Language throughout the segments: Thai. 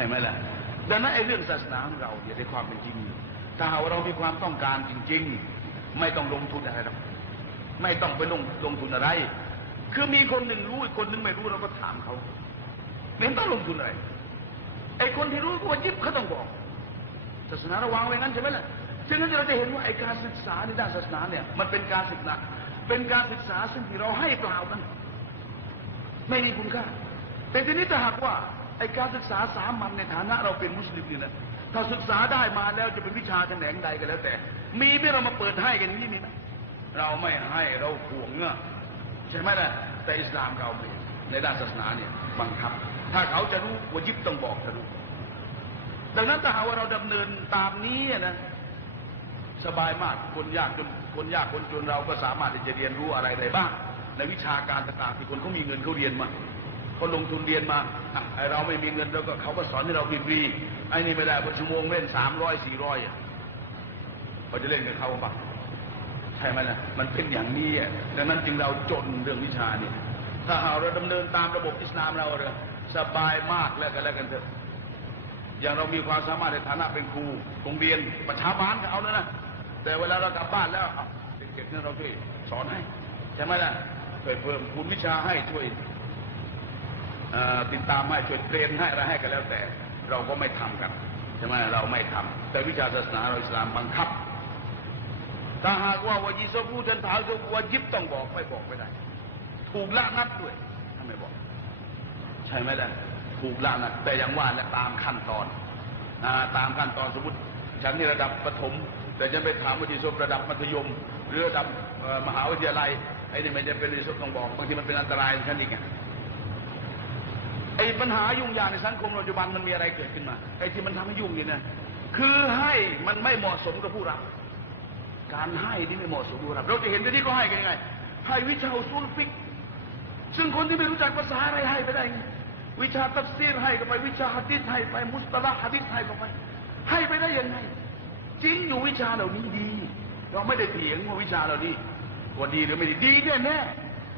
ช่ไหมล่ะดังนั้นไอ้เรื่องศาสนาของเราเนี่ยในความเป็นจริง ถ้าหากว่าเรามีความต้องการจริง ๆ ไม่ต้องลงทุนอะไรหรอกไม่ต้องไปลงลงทุนอะไร คือมีคนหนึ่งรู้อีกคนหนึ่งไม่รู้เราก็ถามเขาไม่ต้องลงทุนอะไรไอ้คนที่รู้ตัวยิบเขาต้องบอกศาสนาระวังไว้งั้นใช่ไหมล่ะฉะนั้นเราจะเห็นว่าไอ้การศึกษาในด้านศาสนาเนี่ยมันเป็นการศึกษาเป็นการศึกษาซึ่งที่เราให้เปล่ากัน ไม่มีคุณค่า แต่ทีนี้ถ้าหากว่า ไอ้การศึกษาสามัญในฐานะเราเป็นมุสลิมนี่นะถ้าศึกษาได้มาแล้วจะเป็นวิชาแขนงใดก็แล้วแต่ มีไหมเรามาเปิดให้กันนี้มีไหมเราไม่ให้เราห่วงเงาใช่ไหมล่ะแต่อิสลามเราไม่ในด้านศาสนาเนี่ยบังคับ ถ้าเขาจะรู้วายิบต้องบอกจะรู้ดังนั้นถ้าหากว่าเราดำเนินตามนี้นะสบายมากคนยากจนคนยากคนจนเราก็สามารถที่จะเรียนรู้อะไรได้บ้างในวิชาการต่างๆที่คนเขามีเงินเขาเรียนมา เขาลงทุนเรียนมาไอเราไม่มีเงินแล้วก็เขาก็สอนให้เราฟรีๆไอ้นี่ไม่ได้พอชั่วโมงเล่นสามร้อยสี่ร้อยอะเขาจะเล่นกับเขาปะใช่ไหมล่ะมันเป็นอย่างนี้ดังนั้นจึงเราจนเรื่องวิชาเนี่ยถ้าเราดำเนินตามระบบอิสลามเราเลยสบายมากแล้วกันแล้วกันเถอะอย่างเรามีความสามารถในฐานะเป็นครูโรงเรียนประชาบาลเอาแล้วนะแต่เวลาเรากลับบ้านแล้วเด็กๆเนี่ยเราช่วยสอนให้ใช่ไหมล่ะช่วยเพิ่มคุณวิชาให้ช่วย ติดตามให้ช่วยเทรนให้อะไรให้กันแล้วแต่ เราก็ไม่ทำกันใช่ไหมเราไม่ทำแต่วิชาศาสนาเราอิสลามบังคับ ถ้าหากว่าวายิสพูดันถามวายิบต้องบอกไม่บอกไม่ได้ ถูกละนัดด้วยถ้าไมบอก ใช่ไหมล่ะถูกละนัดแต่ยังว่าแหละตามขั้นตอนตามขั้นตอนสมมติฉันนี่ระดับประถม แต่จะไปถามวิทยาระดับมัธยม หรือระดับมหาวิทยาลัยไอ้นี่มันจะเป็นวิทยาต้องบอกบางทีมันเป็นอันตรายฉันอีก ไอ้ปัญหายุ่งยากในสังคมปัจจุบันมันมีอะไรเกิดขึ้นมาไอ้ที่มันทำให้ยุ่งเนี่ยนะคือให้มันไม่เหมาะสมกับผู้รับ การให้นี่ไม่เหมาะสมกับผู้รับ เราจะเห็นที่เขาให้กันยังไง ให้วิชาอุซูลฟิก ซึ่งคนที่ไม่รู้จักภาษาอะไรให้ไปได้ไงวิชาตัฟซีรให้ก็ไปวิชาฮะดิษให้ไปมุสตลาฮะดิษให้ก็ไป ให้ไปได้ยังไง จริงอยู่วิชาเหล่านี้ดี เราไม่ได้เถียงว่าวิชาเหล่านี้ว่าดีหรือไม่ดีดีแน่แน่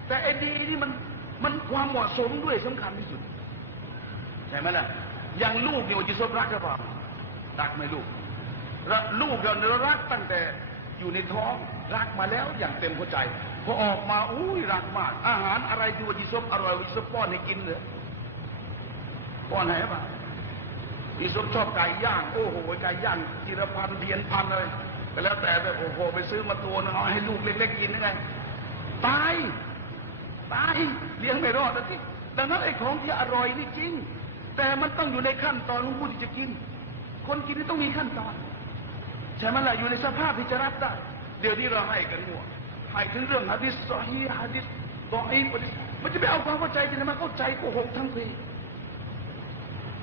แต่ไอ้ดีนี่มันมันความเหมาะสมด้วยสำคัญที่สุด ใช่ไหมล่ะอย่างลูกเนี่ว่าจะสบรักหรือเปล่ารักไหมลูกลูกเราเนื้อรักตั้งแต่อยู่ในท้องรักมาแล้วอย่างเต็มหัวใจพอออกมาอุ้ยรักมาก อาหารอะไรที่ว่าจิซบอร่อยวิซบป้อนให้กินเลยป้อนให้ป่ะมีสมชอบไก่ย่างโอ้โหไก่ย่างจิรพันธ์เดียนพันเลยก็แล้วแต่ไปโอ้โหไปซื้อมาตัวนึงเอาให้ลูกเล็กๆกินยังไงตายตายเลี้ยงไม่รอดนะที่ดังนั้นไอ้ของที่อร่อยนี่จริง แต่มันต้องอยู่ในขั้นตอนของผู้ที่จะกิน คนกินนี่ต้องมีขั้นตอนใช่ไหมล่ะอยู่ในสภาพที่จะรับได้ เดี๋ยวนี้เราให้กันหัวให้ถึงเรื่องฮะดิษซอฮีฮะดิษตออีมันจะไปเอาความเข้าใจจะมาเข้าใจโกหกทั้งที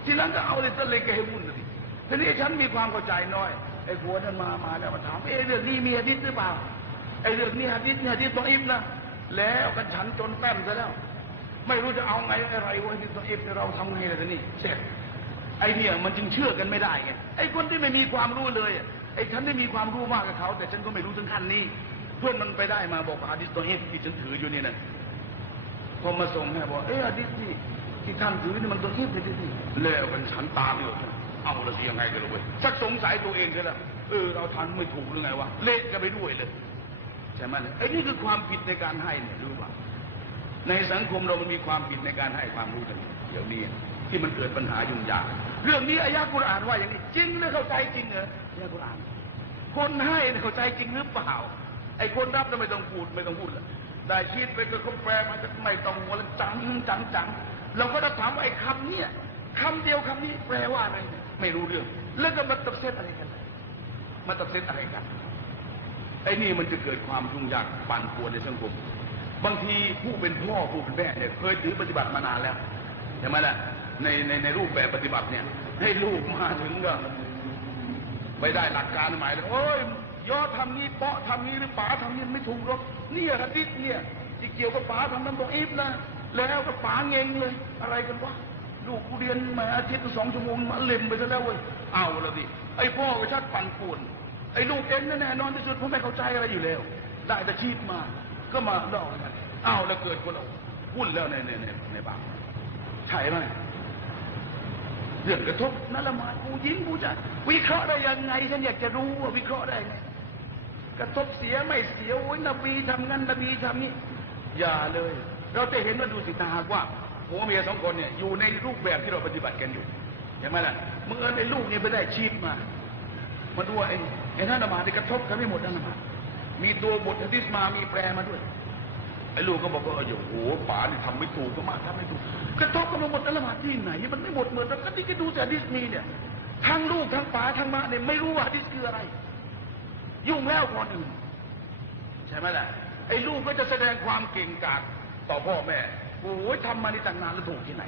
ทีหลังก็เอาเลยตะเลกให้มุ่นสิทีนี้ฉันมีความเข้าใจน้อยไอ้ผัวนั้นมามาแล้วมาถามเอ้เรื่องนี้มีฮะดิษหรือเปล่าไอ้เรื่องนี้ฮะดิษเนี่ยฮะดิษตออิฟนะแล้วกันฉันจนแป้มซะแล้ว รู้จะเอาไงอะไรวะฮะดิษตออิฟเราทำไงล่ะนี่เสร็จไอเนี่ยมันจึงเชื่อกันไม่ได้ไงไอคนที่ไม่มีความรู้เลยไอฉันได้มีความรู้มากกับเขา แต่ฉันก็ไม่รู้ถึงขั้นนี้ เพื่อนมันไปได้มาบอกฮะดิษตออิฟที่ฉันถืออยู่นี่นะพอมาส่งให้บอกเอ้ฮะดิษนี่ที่ท่านถือนี่มันตัวทิพย์เลยที่แล้วมันฉันตามอยู่เอาละสิยังไงกันเลยชักสงสัยตัวเองใช่ไหมเออเราทันไม่ถูกหรือไงวะเละกันไปด้วยเลยใช่ไหมไอ้นี่คือความผิดในการให้เนี่ยรู้ป่ะ ในสังคมเรามันมีความผิดในการให้ความรู้กันเดี๋ยวนี้ที่มันเกิดปัญหายุ่งยาก เรื่องนี้อายะกุรอานว่าอย่างนี้ จริงหรือเข้าใจจริงเหรออายะกุรอาน คนให้เข้าใจจริงหรือเปล่า ไอ้คนรับเราไม่ต้องพูดไม่ต้องพูดได้ชีดไปก็เขาแปลมาจะไม่ต้องหัวจังจังจังเราก็จะถามว่าไอ้คำเนี่ยคำเดียวคำนี้แปลว่าอะไรไม่รู้เรื่อง แล้วก็มาตัดเส้นอะไรกันมาตัดเส้นอะไรกันไอ้นี่มันจะเกิดความยุ่งยากปั่นป่วนในสังคม บางทีผู้เป็นพ่อผู้เป็นแม่เนี่ยเคยถือปฏิบัติมานานแล้วใช่ไหมล่ะในในในรูปแบบปฏิบัติเนี่ย ให้ลูกมาถึงก็ไม่ได้หลักการหมายเลยโอ้ยยอทำนี้เปาะทำนี้หรือป๋าทำนี้ไม่ถูกหรอกนี่ฮะดิษเนี่ยที่เกี่ยวกับป๋าทำนั้นตัวอีฟนะแล้วก็ป๋าเงงเลย อะไรกันวะลูกกูเรียนมาอาทิตย์สองชั่วโมงมาเล็มไปซะแล้วเว้ยเอาละดิไอ้พ่อก็ชัดปั่นป่วนไอ้ลูกเองแน่นอนที่สุดผมไม่เข้าใจอะไรอยู่แล้ว ได้แต่ชีพมา ก็มาดอกกันเอาแล้วเกิดคนเราวุ่นแล้วในในในในบางใช่ไหมเรื่องกระทบนั่นละมาดผู้หญิงผู้ชายวิเคราะห์ได้ยังไงฉันอยากจะรู้ว่าวิเคราะห์ได้ไงกระทบเสียไม่เสียโอ้ยนบีทำงั้นนบีทำนี้อย่าเลย เราจะเห็นว่าดูสิตาหากว่าผัวเมียสองคนเนี่ยอยู่ในรูปแบบที่เราปฏิบัติกันอยู่เห็นไหมล่ะเมื่อในลูกเนี่ยไปได้ชีพมา มาดูว่าไอ้ไอ้นั่นละหมาดที่กระทบกันไม่หมดนั่นละมา มีตัวบทฮะดิษมามีแปลมาด้วยไอ้ลูกก็บอกว่าโอ้โหป๋าเนี่ยทำไม่ถูกก็มาทำไม่ถูกกระทบกันมาหมดละหมาดที่ไหน มันไม่หมดเหมือนกันก็ที่ก็ดูแต่ดิษมีเนี่ยทั้งลูกทั้งป๋าทั้งมาเนี่ยไม่รู้ว่าดิษคืออะไร ยุ่งแล้วคนอื่นใช่ไหมล่ะไอ้ลูกก็จะแสดงความเก่งกาจต่อพ่อแม่โอ้ยทำมาในต่างนานแล้วถูกที่ไหน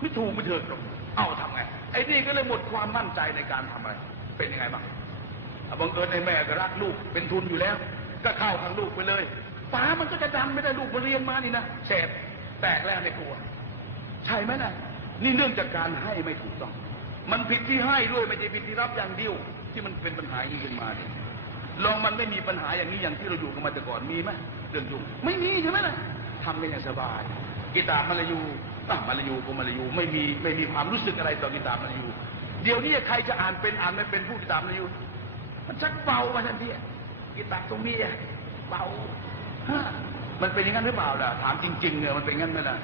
ไม่ถูกไม่เถิดหรอกเอาทำไงไอ้นี่ก็เลยหมดความมั่นใจในการทำอะไร เป็นยังไงบ้างบังเอิญในแม่ก็รักลูกเป็นทุนอยู่แล้ว ก็เข้าทางลูกไปเลยป๋ามันก็จะดันไม่ได้ลูกมาเรียนมานี่นะเสร็จแตกแล้วในครัว ใช่ไหมนะนี่เนื่องจากการให้ไม่ถูกต้อง มันผิดที่ให้ด้วยไม่ใช่ผิดที่รับอย่างเดียว ที่มันเป็นปัญหายิ่งขึ้นมาเนี่ยลองมันไม่มีปัญหาอย่างนี้อย่างที่เราอยู่กันมาแต่ก่อนมีไหมเรื่องยุ่งไม่มีใช่ไหมล่ะทำกันอย่างสบายกีตาร์มาลายูตั้งมาลายูกูมาลายูไม่มีไม่มีความรู้สึกอะไรต่อกีตาร์มาลายูเดี๋ยวนี้ใครจะอ่านเป็นอ่านไม่เป็นผู้กีตาร์มาลายูมันชักเบามาทันที กีตาร์ตรงนี้อะเบามันเป็นอย่างนั้นหรือเปล่าล่ะถามจริงๆเนี่ยมันเป็นอย่างนั้นไหมล่ะ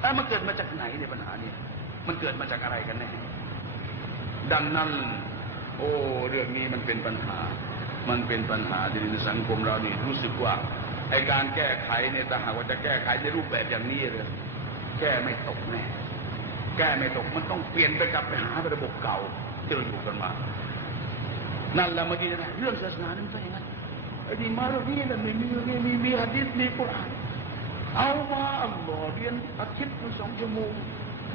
เอ้มันเกิดมาจากไหนในยปัญหานี้มันเกิดมาจากอะไรกันแน่ดังนั้น โอ้เรื่องนี้มันเป็นปัญหา มันเป็นปัญหาที่ในสังคมเรานี่รู้สึกว่าไอการแก้ไขเนี่ยถ้าหากว่าจะแก้ไขในรูปแบบอย่างนี้เลยแก้ไม่ตกแน่แก้ไม่ตกมันต้องเปลี่ยนไปกลับไปหาระบบเก่าที่เราอยู่กันมา นั่นแหละเมื่อกี้นะเรื่องศาสนานั้นเป็นอย่างนั้นไอ้นี่มาเรื่องนี้นะมีมีมีมีมีฮะดิษมีกุรอานเอามาอัลลอฮ์เรียนอาทิตย์ละสองชั่วโมง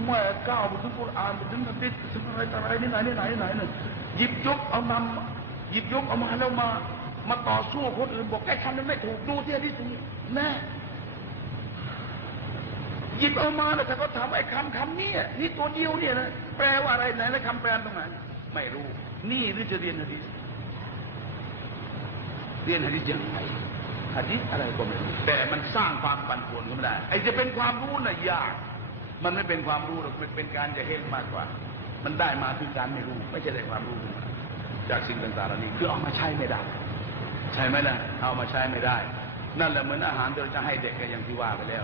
เมื่อก้าวไปถึงกุรอานไปถึงฮะดิษถึงอะไรต่ออะไรนี่ไหนนี่ไหนนี่ไหนนี่หยิบยกเอานำหยิบยกเอามาแล้วมา มาต่อสู้คนอื่นบอกแกทำนั้นไม่ถูกดูที่ฮะดิษนี้แน่หยิบเอามาแล้วถ้าเขาถามไอ้คำคำนี้นี่ตัวเดียวเนี่ยนะแปลว่าอะไรไหนแล้วคำแปลตรงไหน ไม่รู้ นี่หรือจะเรียนฮะดิษเรียนฮะดิษยังไงฮะดิษอะไรก็ไม่รู้แต่มันสร้างความปั่นป่วนก็ไม่ได้ไอ้จะเป็นความรู้น่ะยาก มันไม่เป็นความรู้หรอกมันเป็นการจะเฮงมากกว่า มันได้มาคือการไม่รู้ ไม่ใช่ได้ความรู้ จากสิ่งต่างๆเหล่านี้คือเอามาใช้ไม่ได้ ใช่ไหมล่ะเอามาใช้ไม่ได้ นั่นแหละเหมือนอาหารที่เราจะให้เด็กก็อย่างที่ว่าไปแล้ว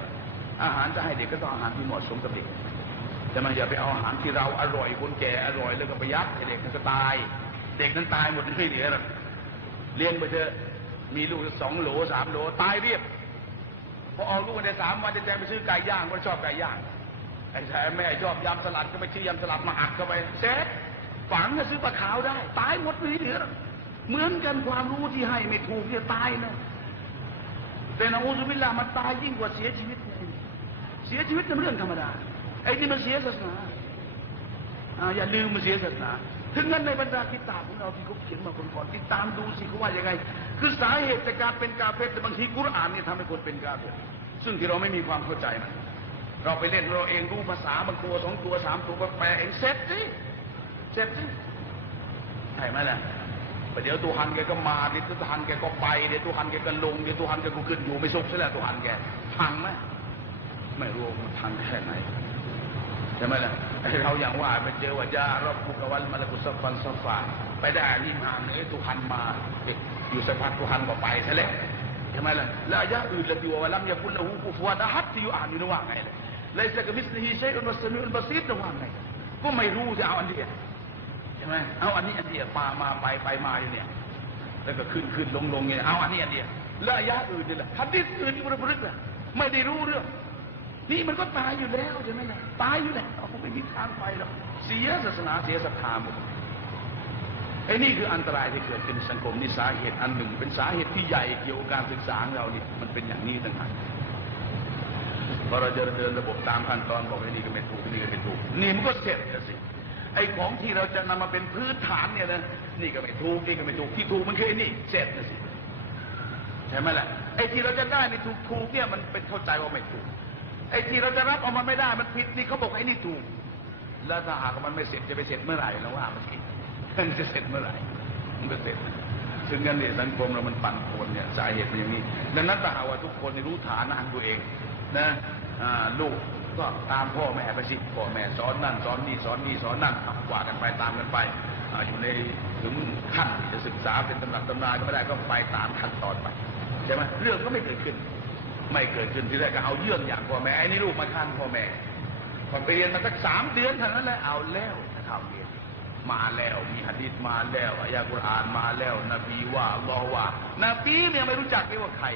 อาหารจะให้เด็กก็ต้องอาหารที่เหมาะสมกับเด็ก แต่มันอย่าไปเอาอาหารที่เราอร่อยคนแก่อร่อยแล้วก็ไปยัดให้เด็กมันก็ตาย เด็กนั้นตายหมดไม่เหลือหรอกเลี้ยงไปเถอะมีลูกสองโหลสามโหลตายเรียบพอออกลูกมาได้สามวันจะแจไปซื้อไก่ย่างก็ชอบไก่ย่างไอ้แม่ชอบยำสลัดก็ไปซื้อยำสลัดมาอัดเข้าไปเซ็ตฝังก็ซื้อปลาขาวได้ ตายหมดไม่เหลือหรอกเหมือนกันความรู้ที่ให้ไม่ถูกเนี่ยตายนะแต่นะอูซุบิลลามันตายยิ่งกว่าเสียชีวิต เสียชีวิตเป็นเรื่องธรรมดา ไอ้นี่มันเสียศาสนาอย่าลืมมันเสียศาสนาถึงนั้นในบรรดาคิตาของเราที่เขาเขียนมาคนก่อนติดตามดูสิเขาว่ายังไง คือสาเหตุจากการเป็นกาเฟตแต่บางทีกุรอานเนี่ยทำให้คนเป็นกาเฟตซึ่งที่เราไม่มีความเข้าใจมันเราไปเล่นเราเองรู้ภาษาบางตัวสองตัวสามตัวก็แปลเองเสร็จสิเสร็จสิใช่ไหมล่ะประเดี๋ยวตัวฮันแกก็มาเดี๋ยวตัวฮันแกก็ไปเดี๋ยวตัวฮันแกก็ลงเดี๋ยวตัวฮันแกก็ขึ้นอยู่ไม่สุขใช่แล้วตัวฮันแกพังไหมไม่รู้มันพังแค่ไหน ใช่ไหมล่ะเราอย่างว่าไปเจอว่าจะรอบภูกวันมาลกุสัฟันสัฟฟาไปได้นี่มาเนื้อตุหันมาอยู่สักพักตุหันก็ไปซะแล้วใช่ไหมล่ะแล้วอายะอื่นละที่ว่าลัมยากุลละหูกุฟวานะฮัตที่อยู่อ่านอยู่นะว่าไงเลยเลยสักมิสลิฮิชัยอุนวัสมิอุนบัซีดนะว่าไงก็ไม่รู้จะเอาอันเดียใช่ไหมเอาอันนี้อันเดียมามาไปไปมาอยู่เนี่ยแล้วก็ขึ้นขึ้นลงลงเนี่ยเอาอันนี้อันเดียแล้วอายะอื่นนี่แหละฮัดดิษอื่นที่มันพลึกไม่ได้รู้เรื่อง นี่มันก็ตายอยู่แล้วใช่ไหมล่ะตายอยู่แล้วเขาไม่มีทางไปหรอกเสียศาสนาเสียศรัทธาหมดไอ้นี่คืออันตรายที่เกิดขึ้นสังคมนี่สาเหตุอันหนึ่ง เป็นสาเหตุที่ใหญ่เกี่ยวกับการศึกษาของเรานี่มันเป็นอย่างนี้ต่างหากพอเราจะเดินระบบตามขั้นตอนบอกไอ้นี่ก็ไม่ถูกนี่ก็ไม่ถูกนี่มันก็เสร็จแล้วสิไอ้ของที่เราจะนำมาเป็นพื้นฐานเนี่ยนะนี่ก็ไม่ถูกนี่ก็ไม่ถูกที่ถูกมันคือไอ้นี่เสร็จแล้วสิใช่ไหมล่ะไอ้ที่เราจะได้ในถูกถูกเนี่ยมันเป็นเข้าใจว่าไม่ถูก ไอ้ที่เราจะรับเอามันไม่ได้มันผิดนี่เขาบอกไอ้นี่ถูก แล้วถ้าหากมันไม่เสร็จจะไปเสร็จเมื่อไหร่แล้วว่ามันสิดมันจะเสร็จเมื่อไหร่มันก็เสร็จถึงกันเนี่ยสังคมเรามันปั่นป่วนเนี่ยสาเหตุเป็นอย่างนี้ ดังนั้นถ้าหากว่าทุกคนรู้ฐานะของตัวเองนะลูกก็ตามพ่อแม่ไปสิพ่อแม่สอนนั่นสอนนี่สอนนี่สอนนั่นอะว่ากันไปตามกันไปอยู่ในถึงขั้นจะศึกษาเป็นตำหนักตำนานก็ไม่ได้ก็ไปตามขั้นตอนไปใช่ไหมเรื่องก็ไม่เกิดขึ้น ไม่เกิดขึ้นที่แรกก็เอาเยื่องอย่างพ่อแม่ไอ้นี่ลูกมาข้างพ่อแม่พอไปเรียนมาสักสามเดือนเท่านั้นแหละเอาแล้วจะเข้าเรียนมาแล้วมีหะดีษมาแล้วอายะกุรอานมาแล้ว นบีว่าลอว่า นบีเนี่ยไม่รู้จักเลยว่าใคร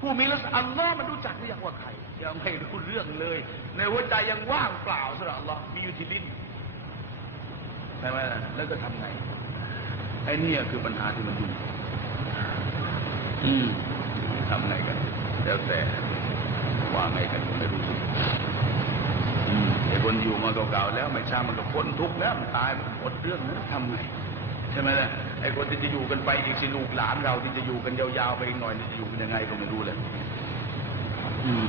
ผู้มีลักษณะอัลลอฮ์มันรู้จักหรือยังว่าใครยังไม่รู้เรื่องเลย ในหัวใจยังว่างเปล่าสำหรับอัลลอฮ์มีอยู่ที่ลิ้นใช่ไหมล่ะแล้วก็ทำไงไอ้นี่คือปัญหาที่มันอยู่อืมทำไงกัน แล้วแต่ว่าไงกันไม่รู้สิไอ้คนอยู่มาเก่าๆแล้วไม่ช้ามันก็พ้นทุกข์แล้วมันตายมันหมดเรื่องแล้วทำไงใช่ไหมล่ะไอ้คนที่จะอยู่กันไปอีกสิลูกหลานเราที่จะอยู่กันยาวๆไปอีกหน่อยนี่จะอยู่กันยังไงก็ไม่รู้เลยอืม